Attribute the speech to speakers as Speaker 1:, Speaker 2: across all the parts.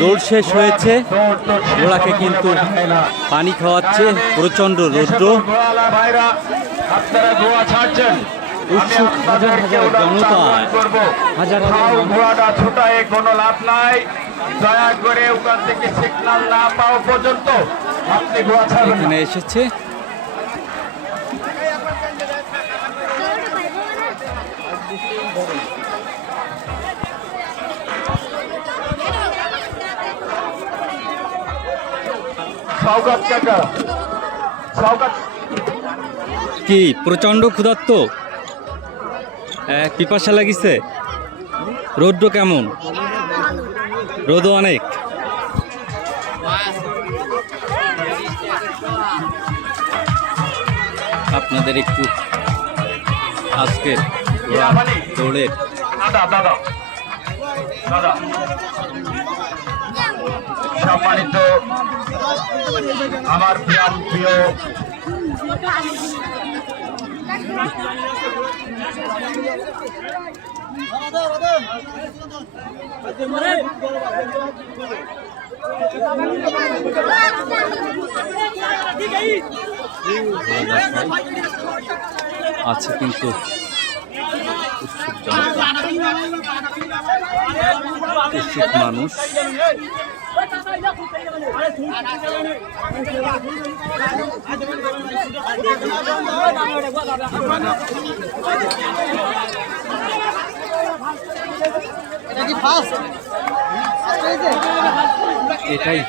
Speaker 1: দৌড় শেষ হয়েছে। ঘোড়াকে কিন্তু পানি খাওয়াচ্ছে। প্রচণ্ড রৌদ্র। উৎসুক হাজার হাজার জনতা। হাজার
Speaker 2: ঘোড়াটা ছুটায় কোনো লাভ নাই। দয়া করে ওখান থেকে সিগন্যাল না পাওয়া পর্যন্ত আপনি ঘোড়া
Speaker 1: এখানে এসেছে।
Speaker 2: কাকা।
Speaker 1: কি প্রচণ্ড ক্ষুধার্ত? পিপাসা লাগিছে? রৌদ্র কেমন? রোদও অনেক। আপনাদের একটু আজকে দৌড়ের
Speaker 2: দাদা দাদা। দাদা। সম্মানিত আমার প্রিয় প্রিয়
Speaker 1: আছে কিন্তু মানুষ। এটাই।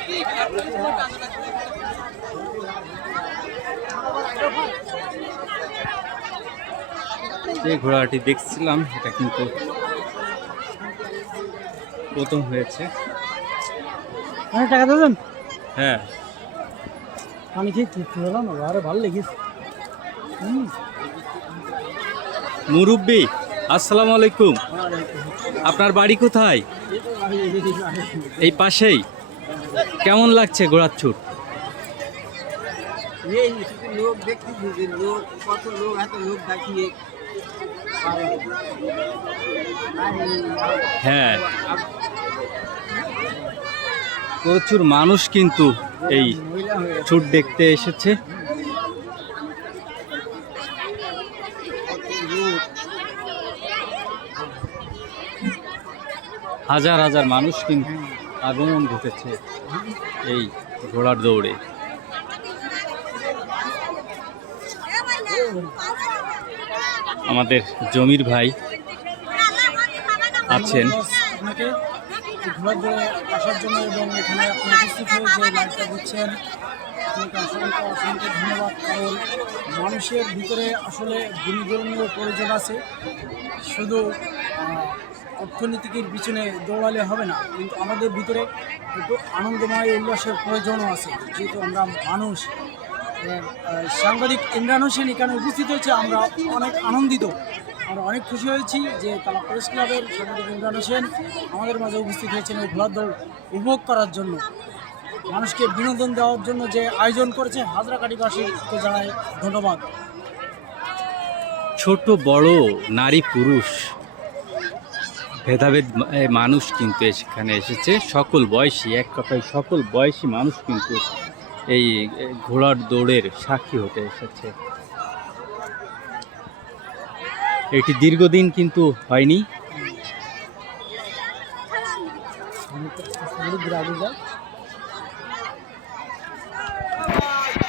Speaker 1: যে ঘোড়াটি দেখছিলাম এটা কিন্তু প্রথম হয়েছে।
Speaker 3: টাকা দেবেন?
Speaker 1: হ্যাঁ।
Speaker 3: আমি ঠিক ঠিক হলাম আরে ভালো লেগেছে।
Speaker 1: মুরব্বী আসসালামু আলাইকুম। আপনার বাড়ি কোথায়? এই পাশেই। কেমন লাগছে ঘোড়ার ছুট
Speaker 3: লোক দেখতেছি লোক কত লোক এত লোক দেখিয়ে।
Speaker 1: হ্যাঁ। প্রচুর মানুষ কিন্তু এই ছুট দেখতে এসেছে। হাজার হাজার মানুষ কিন্তু আগমন ঘটেছে এই ঘোড়ার দৌড়ে। আমাদের জমির ভাই আছেন।
Speaker 3: ঘোরার জন্য আসার জন্য এবং এখানে আপনি উপস্থিত হয়ে যে লাইভটা দিচ্ছেন আপনাকে অসংখ্য ধন্যবাদ। কারণ মানুষের ভিতরে আসলে বিনোদনীয় প্রয়োজন আছে। শুধু অর্থনীতিকের পিছনে দৌড়ালে হবে না, কিন্তু আমাদের ভিতরে একটু আনন্দময় উল্লাসের প্রয়োজনও আছে। যেহেতু আমরা মানুষ সাংবাদিক ইমরান হোসেন এখানে উপস্থিত হয়েছে, আমরা অনেক আনন্দিত। আমরা অনেক খুশি হয়েছি যে তালা প্রেস ক্লাবের সাংবাদিক ইমরান হোসেন আমাদের মাঝে উপস্থিত হয়েছেন এই ঘোড়ার দৌড় উপভোগ করার জন্য। মানুষকে বিনোদন দেওয়ার জন্য যে আয়োজন করেছে হাজরাকাটিবাসীকে জানাই ধন্যবাদ।
Speaker 1: ছোট, বড়, নারী, পুরুষ, ভেদাভেদ মানুষ কিন্তু সেখানে এসেছে। সকল বয়সী, এক কথায় সকল বয়সী মানুষ কিন্তু এই ঘোড়ার দৌড়ের সাক্ষী হতে এসেছে। এটি দীর্ঘদিন কিন্তু হয়নি।